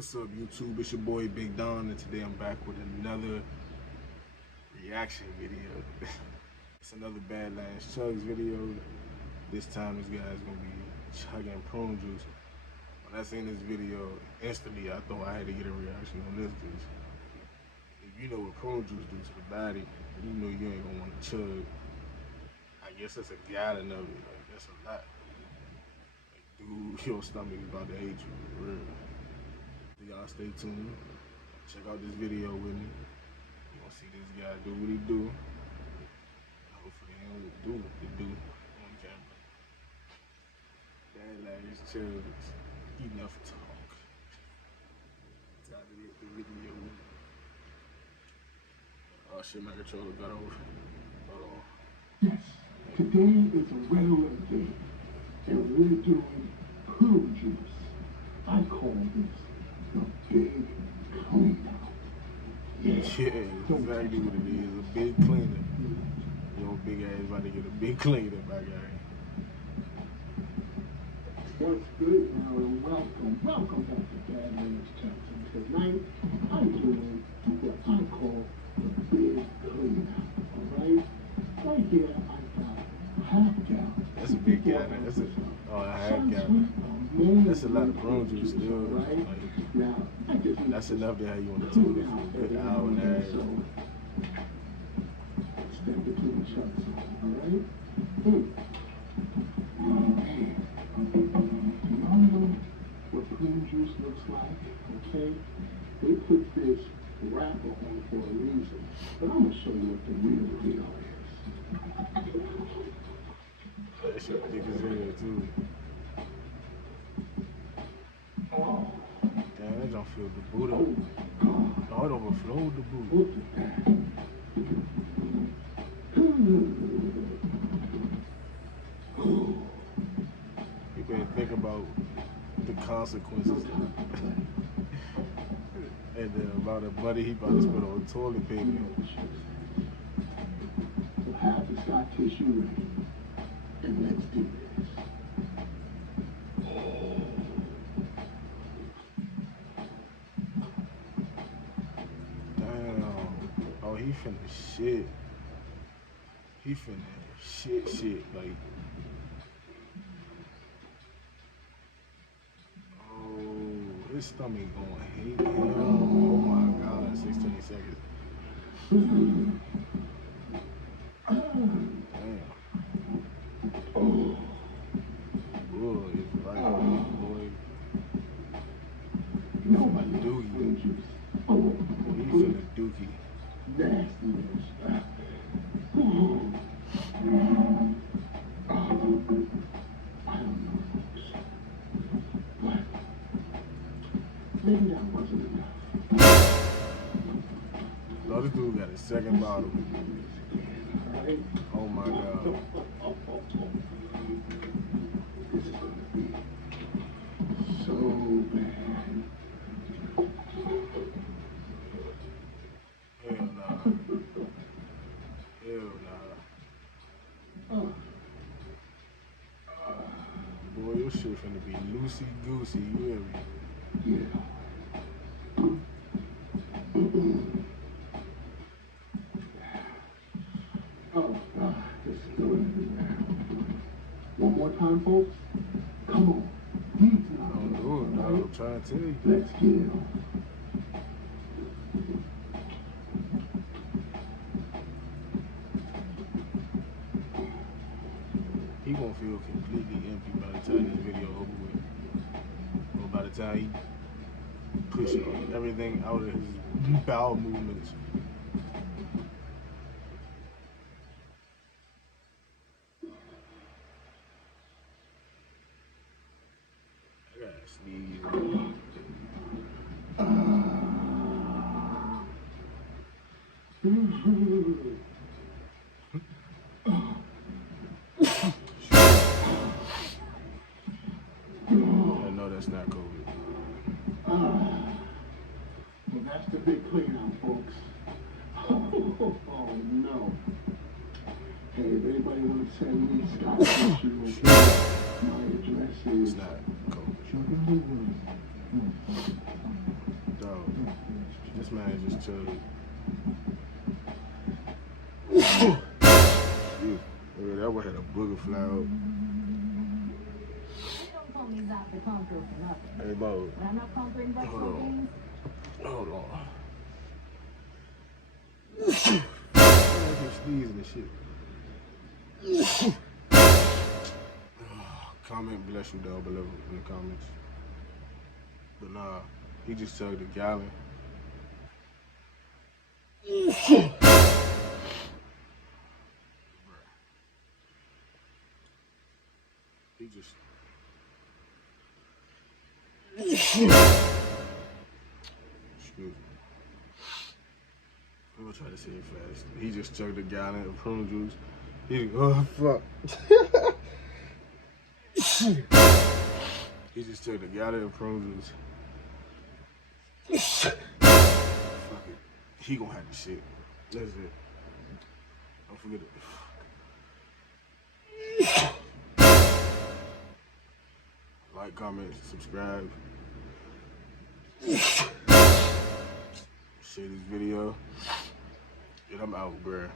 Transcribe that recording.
What's up, YouTube? It's your boy Big Don, and today I'm back with another reaction video. It's another Badlands Chugs video. This time this guy's gonna be chugging prune juice. When I seen this video, instantly I thought I had to get a reaction on this juice. If you know what prune juice do to the body, you know you ain't gonna want to chug. I guess that's a gallon of it. Like, that's a lot. Like, dude, your stomach is about to hate you, for real. Y'all stay tuned. Check out this video with me. You gonna see this guy do what he do. Hopefully he don't do what he do on camera. Badlands Chugs. Enough talk. Time to get the video. Oh shit, my controller got over. Hold on. Yes, today is a regular day, and we're doing prune juice. I call this the big cleanup. Yeah, exactly what it is. A big cleanup. Your big ass about to get a big cleanup, my guy. What's good now, and welcome back to Badlands Chugs. And tonight, I'm doing what I call the big cleanup. Alright? Right here, I got half gallon. That's a big gallon. That's a half gallon. That's a lot of prune juice still. Like, that's enough to have you on the toilet for a good hour and a half. Step between chugs, alright? Y'all know what prune juice looks like, okay? They put this wrapper on for a reason, but I'm gonna show you what the real deal is. That shit thick as hell too. Damn, that don't feel the boot up. Oh, it overflowed the boot. You better think about the consequences. And then about the money he about to spend on toilet paper. So have the scar tissue ready, and let's do this. Oh, he finna shit. He finna shit, like. Oh, his stomach gonna hate him. Oh my God, 16 seconds. Damn. Boy, it's right, boy. He finna dookie. He finna dookie. Nastiness. I don't know, folks, but maybe that wasn't enough. No, this dude got a second bottle. Oh my God. This is gonna be so bad. Hell nah. Hell nah. Boy, your shit finna be loosey-goosey, you hear me? Yeah. Oh, God, this is going to one more time, folks. Come on. Don't do it, dog. I'm trying to tell you. Let's get it on. He gonna feel completely empty by the time this video over with. Or by the time he pushes everything out of his bowel movements. I gotta sneeze. I know that's not COVID. Well, that's the big cleanup, folks. Oh, no. Hey, if anybody wants to send me Scott tissue, my address is... It's not COVID. Sugar. This man just chugged. Yeah, that one had a booger fly out. Don't call me Zap the Conqueror for nothing. Hey, Bo. But I'm not conquering by Hold on. games. Hold on. I keep sneezing and shit. Comment bless you down below in the comments. But nah, he just chugged a gallon. He just. Excuse me. I'm gonna try to say it fast. He just chugged a gallon of prune juice. Oh fuck. He just chugged a gallon of prune juice. Fuck it. He gonna have the shit. That's it. Don't forget it. Like, comment, subscribe. Share this video. And I'm out, bruh.